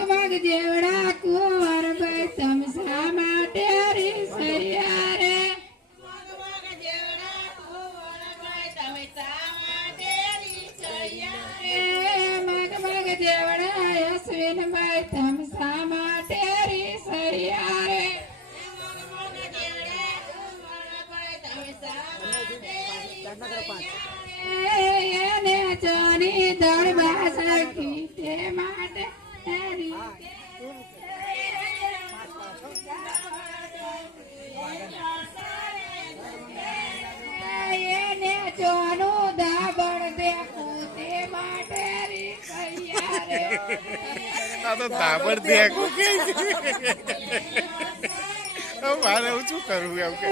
મગ જેવડા કુંવર ભાઈ તમ શા માટે રીસૈયા રે મગ જેવડા કુંવર ભાઈ તમે શા માટે રીસૈયા રે મગ જેવડા અશ્વિન ભાઈ તમ શા માટે રીસૈયા રે એને ચોની દળ બાસકી તે માટે એને ચોનું દાબણ દેખું તે માટે રીસૈયા રે આ તો દાબણ દેખું કે મારે હું શું કરવું એમ કે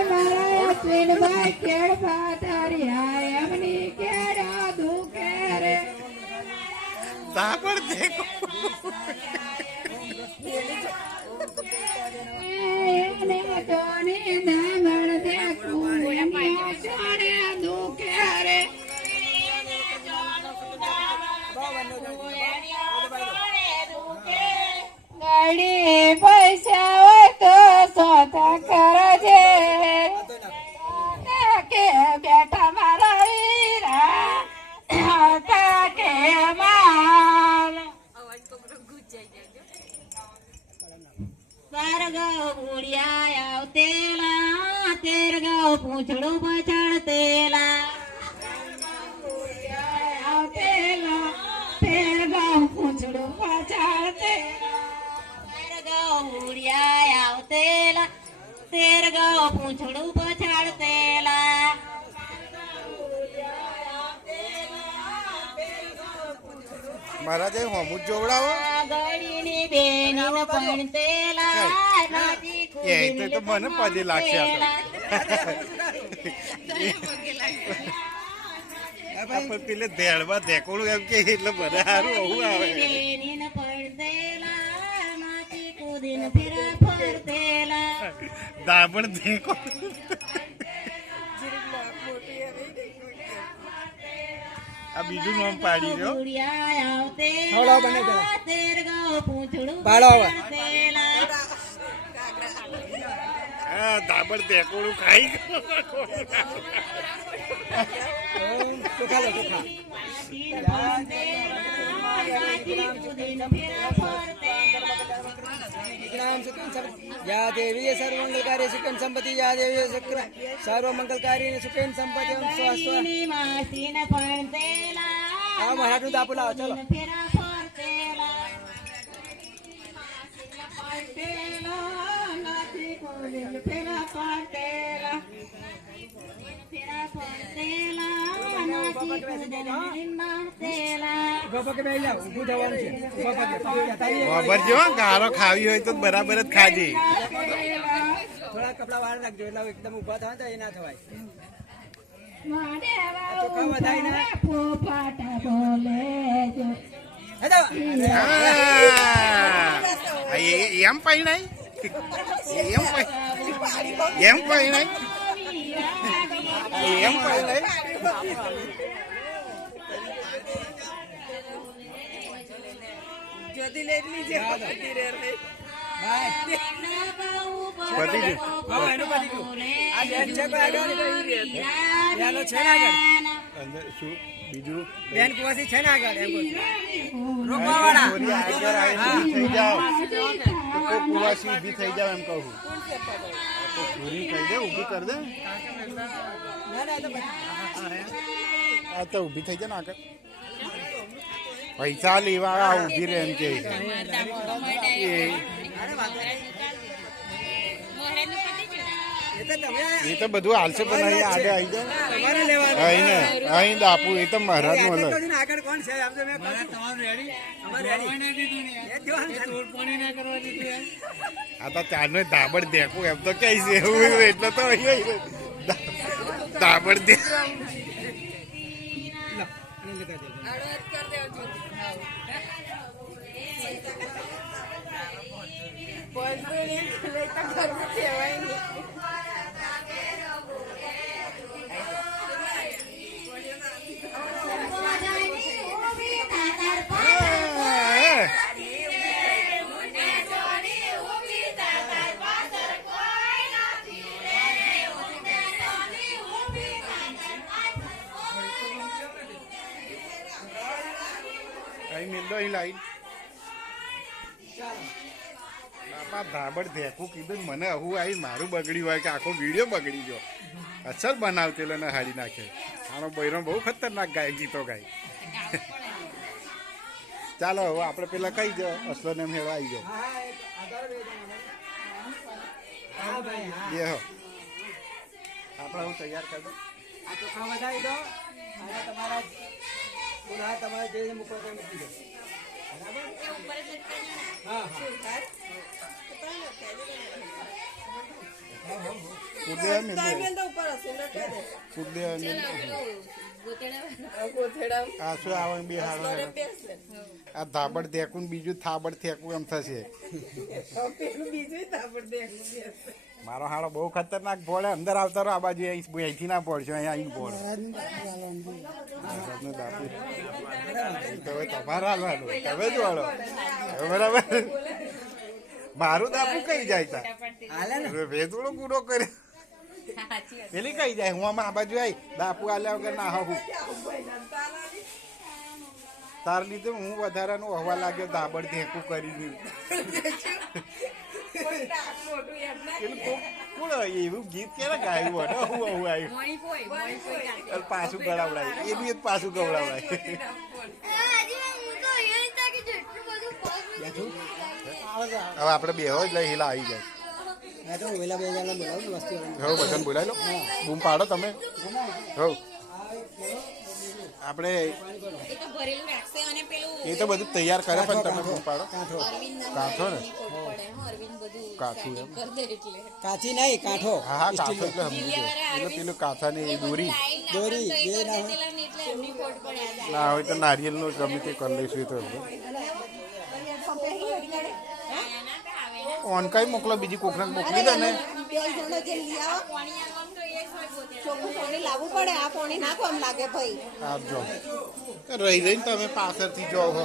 અશ્વિનભાઈ કેળ પાથરિયા એમની કેળા દુખે રે દાબણ દેખો એને ચોની દાબણ દેખું એમની ચોને દુખે રે ગાડી પૈસા હોય તો સોતા કરજે કે બેઠા મારા વીરા કે માલ બારગાવ બુડિયા આવતેલા તેરગાવ પૂંછડું પછાડતેલા આવતેલા તેરગાવ પૂંછડું પછાડતેલા આવતેલા તેરગાવ પૂંછડું પછાડતેલા મારા જે હોમું જોવડાવો ગળીની બેની ભણતેલા એ તો મને પગે લાગશે પેલે ધેડમાં ધેકોડું એમ કે એટલે બધા સારું આવું આવે દાબણ દેખો આ બીજું નામ પાડી દો દાબણ દેકોડું ખાઈ या देवी सर्व मंगलकारी सुखेन संपत्ति या देवी सर्व मंगलकारी सुखेन संपत्ति हाँ मराठू दापुला चलो જો ગારો ખાવી હોય તો બરાબર જ ખાજી થોડા કપડા વાર રાખજો એટલે એકદમ ઉભા થાય તો એ ના થવાય એમ પાઈ નહીં એમ પાઈ નહીં એમ પાઈ નહીં જ્યોતિ લેટલી છે પતિ રે રે બાય પતિ છે હા એનો પતિ કો આ બેન છે કોઈ આગળ યાલો છે ને આગળ અંદર શું બીજું બેન કોસી છે ને આગળ એમ રોકવાવાળા આગળ આવી થઈ જાવ તો કુવાસી ઊભી થઈ જાવ એમ કહું તો પૂરી કહી દે ઊભી કર દે આ તો ઊભી થઈ જાય ને આગળ પૈસા લેવા ઊભી રહે એમ કે એ તો બધું હાલશે પણ અહીં આગળ આવી જાય અહીં અહીં દાપુ એ તો મહારાજ નું અલગ આગળ કોણ છે આ તો ચારનો દાબડ દેખું એમ તો કઈ છે એવું એટલે તો અહીં દાબડ દે અહીં મિલ દો અહીં લાઈન બાપા ધાબડ ધેકું કીધું ને મને હું આવી મારું બગડ્યું હોય કે આખો વિડીયો બગડી ગયો અસલ બનાવતેલો ને હારી નાખે આનો બૈરો બહુ ખતરનાક ગાય ગીતો ગાય ચાલો હવે આપણે પેલા કઈ જાઓ અસલો ને હેવા આવી જાઓ હા ભાઈ હા બે હો આપણે હું તૈયાર કરી દો આ ચોખા વધારી દો અને તમારા પુનઃ તમારે જે મૂકો તે મૂકી દો બરાબર હા હા કુદે મિલ આ શું આવે બે હારો આ ધાબડ ધેકું ને બીજું થાબડ થેકું એમ થશે મારો હાડો બહુ ખતરનાક ભોળે અંદર આવતા રહો આ બાજુ અહીંથી ના પડશો અહીંયા આવીને ભોળે હવે તમારા હાલવાનું તમે જ વાળો બરાબર મારું દાપુ કઈ જાય તા ભેદુડો ગુડો કરે પેલી કઈ જાય હું આમાં આ બાજુ આવી દાપુ આલ્યા વગર ના હું તાર લીધે હું વધારાનું હવા લાગ્યો દાબડ ધેકું કરી એવું ગીત ક્યારે ગાયું હોય હું આવ્યું પાછું ગળાવડાય એ બી પાછું ગવડાવડાય હવે આપણે બે હોય એટલે હિલા આવી જાય હવે બધાને બોલાવી લો બૂમ પાડો તમે હો આપણે એ તો બધું તૈયાર કરે પણ તમે બૂમ પાડો કાંઠો ને કાઠું એમ કાચી નહીં કાંઠો હા હા કાંઠો એટલે સમજી ગયો એટલે પેલું કાંથા ને દોરી દોરી બે ના હોય તો નારિયેલનું ગમે તે કરી લઈશું એ તો ઓન કઈ મોકલો બીજી કોકને મોકલી દે ને આપજો રહી રહીને તમે પાછળથી જાઓ હો